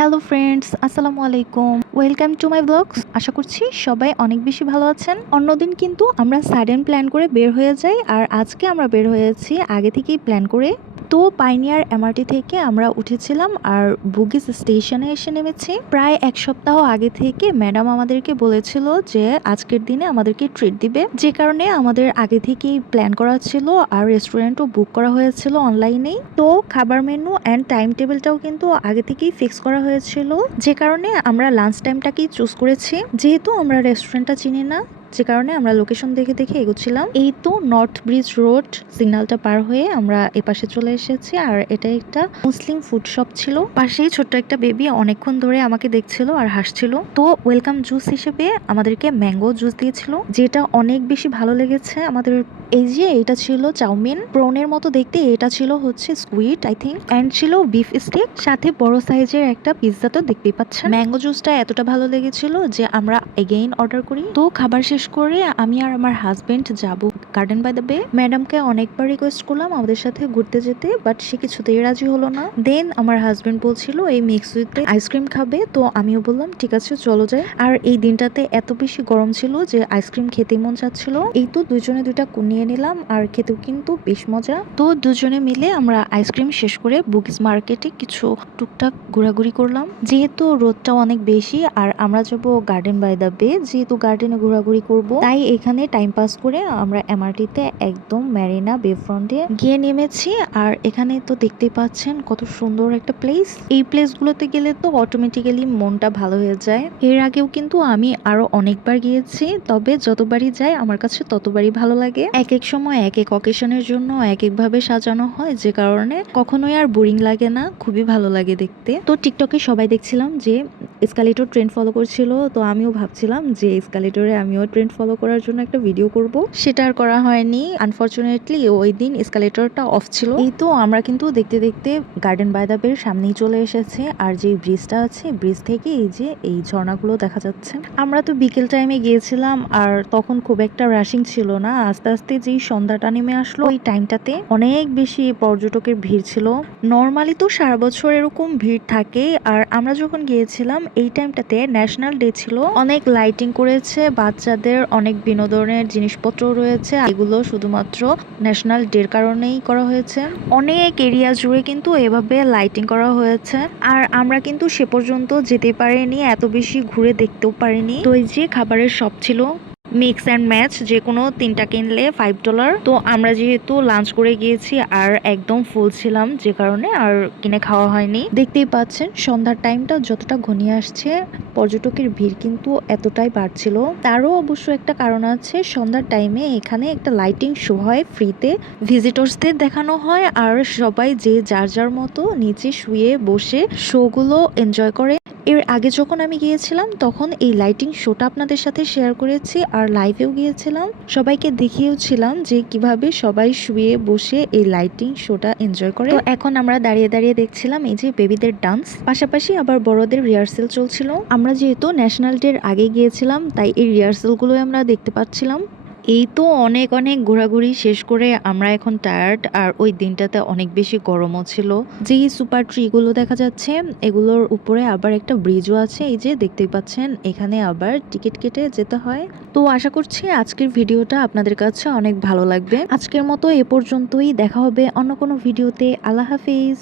Hello friends, আসসালামু আলাইকুম। Welcome to my blogs. আশা করছি সবাই অনেক বেশি ভালো আছেন। অন্যদিন কিন্তু আমরা সাডেন প্ল্যান করে বের হয়ে যাই, আর আজকে আমরা বের হয়েছি আগে থেকেই প্ল্যান করে। তো পাইনিয়ার এমআরটি থেকে আমরা উঠেছিলাম আর বুগিস স্টেশনে এসে নেমেছি। প্রায় এক সপ্তাহ আগে থেকে ম্যাডাম আমাদেরকে বলেছিল যে আজকের দিনে আমাদেরকে ট্রিট দিবে, যে কারণে আমাদের আগে থেকেই প্ল্যান করা ছিল আর রেস্টুরেন্টও বুক করা হয়েছিল অনলাইনেই। তো খাবার মেনু অ্যান্ড টাইম টেবিলটাও কিন্তু আগে থেকেই ফিক্স করা হয়েছিল, যে কারণে আমরা লাঞ্চ টাইমটাকেই চুজ করেছি। যেহেতু আমরা রেস্টুরেন্টটা চিনি না, যে কারণে আমরা লোকেশন দেখে দেখে এগোচ্ছিলাম। এই তো নর্থ ব্রিজ রোড সিগন্যালটা পার হয়ে আমরা এপাশে চলে এসেছি, আর এটা একটা মুসলিম ফুড শপ ছিল। পাশেই ছোট্ট একটা বেবি অনেকক্ষণ ধরে আমাকে দেখছিল আর হাসছিল। তো ওয়েলকাম জুস হিসেবে আমাদেরকে ম্যাঙ্গো জুস দিয়েছিল, যেটা অনেক বেশি ভালো লেগেছে আমাদের। এই যে এটা ছিল চাউমিন, প্রনের মতো দেখতে। এটা ছিল হচ্ছে স্কুইড আই থিঙ্ক, অ্যান্ড ছিল বিফ স্টেক, সাথে বড় সাইজের একটা পিৎজা। তো দেখতেই পাচ্ছেন ম্যাঙ্গো জুসটা এতটা ভালো লেগেছিল যে আমরা এগেইন অর্ডার করি। তো খাবার শেষ করে আমি আর আমার হাজবেন্ড যাব গার্ডেন বাই দ্য বে। ম্যাডামকে অনেকবার রিকোয়েস্ট করলাম আমাদের সাথে ঘুরতে যেতে, বাট সে কিছুতেই রাজি হলো না। দেন আমার হাজবেন্ড বলছিল এই মিক্স উইথে আইসক্রিম খাবে, তো আমিও বললাম ঠিক আছে চলো যাই। আর এই দিনটাতে এত বেশি গরম ছিল যে আইসক্রিম খেতে মন চাচ্ছিল। এই তো দুজনে দুইটা নিয়ে নিলাম, আর খেতেও কিন্তু বেশ মজা। তো দুজনে মিলে আমরা আইসক্রিম শেষ করে বুগিস মার্কেটে কিছু টুকটাক ঘোরাঘুরি করলাম। যেহেতু রোদটা অনেক বেশি আর আমরা যাবো গার্ডেন বাই দ্য বে, যেহেতু গার্ডেনে ঘোরাঘুরি করব, তাই এখানে টাইম পাস করে আমরা এমআরটিতে একদম ম্যারিনা বে ফ্রন্টে গিয়ে নেমেছি। আর এখানে তো দেখতেই পাচ্ছেন কত সুন্দর একটা প্লেস। এই প্লেসগুলোতে গেলে তো অটোমেটিক্যালি মনটা ভালো হয়ে যায়। এর আগেও কিন্তু আমি আরো অনেকবার গিয়েছি, তবে যতবারই যাই আমার কাছে ততবারই ভালো লাগে। এক এক সময় এক এক অকেশনের জন্য এক এক ভাবে সাজানো হয়, যে কারণে কখনোই আর বোরিং লাগে না, খুবই ভালো লাগে দেখতে। তো টিকটকে সবাই দেখছিলাম যে এসকালেটর ট্রেন্ড ফলো করছিল, তো আমিও ভাবছিলাম যে এসকালেটরে আমিও ট্রেন্ড ফলো করার জন্য একটা ভিডিও করব। সেটা আর করা হয়নি আনফরচুনেটলি, ওই দিন এসকালেটরটা অফ ছিল। এই তো আমরা কিন্তু দেখতে দেখতে গার্ডেন বাই দ্য বের সামনেই চলে এসেছে, আর যে ব্রিজটা আছে ব্রিজ থেকে এই যে এই ঝর্ণাগুলো দেখা যাচ্ছে। আমরা তো বিকেল টাইমে গিয়েছিলাম আর তখন খুব একটা রাশিং ছিল না। আস্তে আস্তে যেই সন্ধ্যাটা নেমে আসলো ওই টাইমটাতে অনেক বেশি পর্যটকের ভিড় ছিল। নর্মালি তো সারা বছর এরকম ভিড় থাকে, আর আমরা যখন গিয়েছিলাম এই টাইমটাতে ন্যাশনাল ডে ছিল। অনেক লাইটিং করেছে, বাচ্চাদের অনেক বিনোদনের জিনিসপত্র রয়েছে, এগুলো শুধুমাত্র ন্যাশনাল ডের কারণেই করা হয়েছে। অনেক এরিয়া জুড়ে কিন্তু এভাবে লাইটিং করা হয়েছে, আর আমরা কিন্তু সে পর্যন্ত যেতে পারিনি, এত বেশি ঘুরে দেখতেও পারিনি। তো এই যে খাবারের শপ ছিল, মিক্স অ্যান্ড ম্যাচ, যে কোনো তিনটা কিনলে $5। তো আমরা যেহেতু লাঞ্চ করে গিয়েছি আর একদম ফুল ছিলাম, যে কারণে আর কিনে খাওয়া হয়নি। দেখতেই পাচ্ছেন সন্ধ্যার টাইমটা যতটা ঘনিয়ে আসছে পর্যটকের ভিড় কিন্তু এতটাই বাড়ছিল। তারও অবশ্য একটা কারণ আছে, সন্ধ্যার টাইমে এখানে একটা লাইটিং শো হয় ফ্রিতে, ভিজিটর্সদের দেখানো হয়, আর সবাই যে যার যার মতো নিচে শুয়ে বসে শোগুলো এনজয় করে। এর আগে যখন আমি গিয়েছিলাম তখন এই লাইটিং শোটা আপনাদের সাথে শেয়ার করেছি, আর লাইভেও গিয়েছিলাম, সবাইকে দেখিয়েওছিলাম যে কিভাবে সবাই শুয়ে বসে এই লাইটিং শোটা এনজয় করে। তো এখন আমরা দাঁড়িয়ে দাঁড়িয়ে দেখছিলাম এই যে বেবিদের ডান্স, পাশাপাশি আবার বড়দের রিহার্সেল চলছিল। আমরা যেহেতু ন্যাশনাল ডের আগে গিয়েছিলাম তাই এই রিহার্সেল গুলো আমরা দেখতে পাচ্ছিলাম। এই তো অনেক অনেক ঘোরাঘুরি শেষ করে আমরা এখন টায়ার্ড, আর ওই দিনটাতে অনেক বেশি গরমও ছিল। যেই সুপার ট্রি গুলো দেখা যাচ্ছে এগুলোর উপরে আবার একটা ব্রিজও আছে, এই যে দেখতেই পাচ্ছেন, এখানে আবার টিকিট কেটে যেতে হয়। তো আশা করছি আজকের ভিডিওটা আপনাদের কাছে অনেক ভালো লাগবে। আজকের মতো এ পর্যন্তই, দেখা হবে অন্য কোনো ভিডিওতে। আল্লাহ হাফিজ।